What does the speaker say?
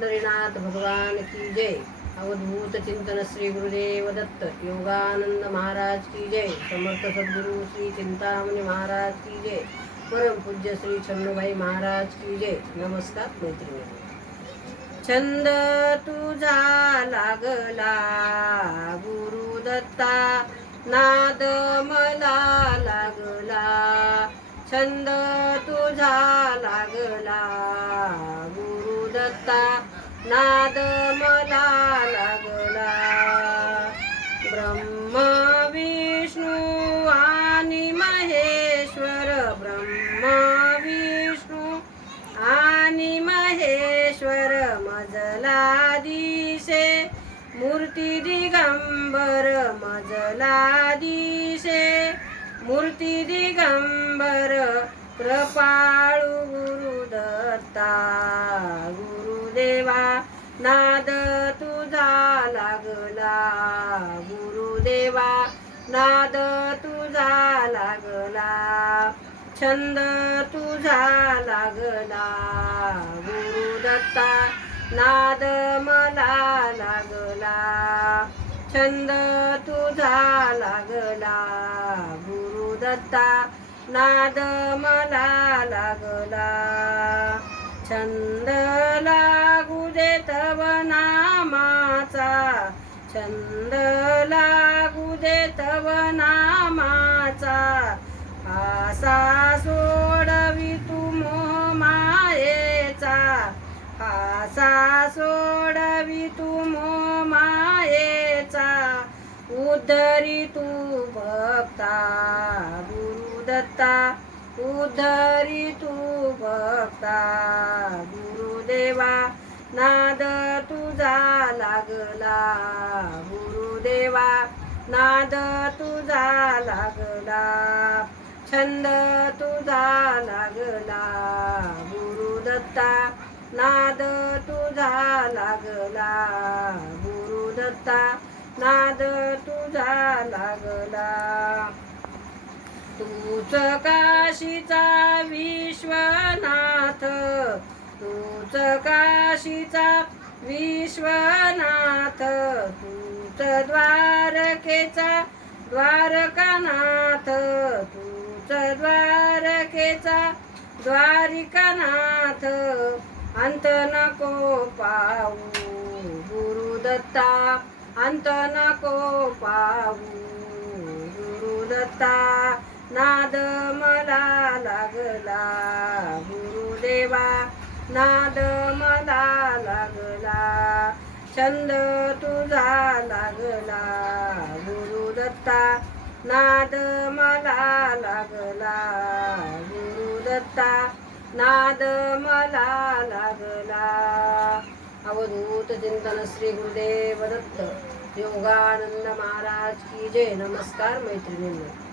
पंढरीनाथ भगवान की जय। अवधूत चिंतन श्री गुरुदेव दत्त योगानंद महाराज की जय। समर्थ सद्गुरु श्री चिंतामणी महाराज की जय। परम पूज्य श्री छन्नूभाई महाराज की जय। नमस्कार मैत्रिणी। छंद तुझा लागला गुरुदत्ता, नाद मला लागला। छंद तुझा लागला गुरुदत्ता, नाद मला लागला। ब्रह्मा विष्णू आणि महेश्वर, ब्रह्मा विष्णू आणि महेश्वर मजला दिसे। मूर्ती दिगंबर मजला दिसे, मूर्ती दिगंबर। कृपाळू गुरुदत्ता गुरुदेवा, नाद तुझा लागला गुरुदेवा, नाद तुझा लागला। छंद तुझा लागला गुरुदत्ता, नाद मला लागला। छंद तुझा लागला गुरुदत्ता, नाद मला लागला। छंद लागू दे तव नामाचा, छंद लागू दे तव नामाचा। आसा सोडवी तू मोह मायेचा, आसा सोडवी तू मोह मायेचा। उद्धरी तू भक्ता गुरुदत्ता, उद्धरी तू भक्ता गुरुदेवा। नाद तुझा लागला गुरुदेवा, नाद तुझा लागला। छंद तुझा लागला गुरुदत्ता, नाद तुझा लागला गुरुदत्ता, नाद तुझा लागला। तूच काशीचा विश्वनाथ, तूच काशीचा विश्वनाथ। तूच द्वारकेचा द्वारकानाथ, तूच द्वारकेचा द्वारिकानाथ। अंत नको पाहू गुरुदत्ता, अंत नको पाहू गुरुदत्ता। नाद मला लागला गुरुदेवा, नाद मला लागला। छंद तुझा लागला गुरुदत्ता, नाद मला लागला गुरुदत्ता, नाद मला लागला। अवधूत चिंतन श्री गुरुदेव दत्त योगानंद महाराज की जय। नमस्कार मैत्रिणींनो।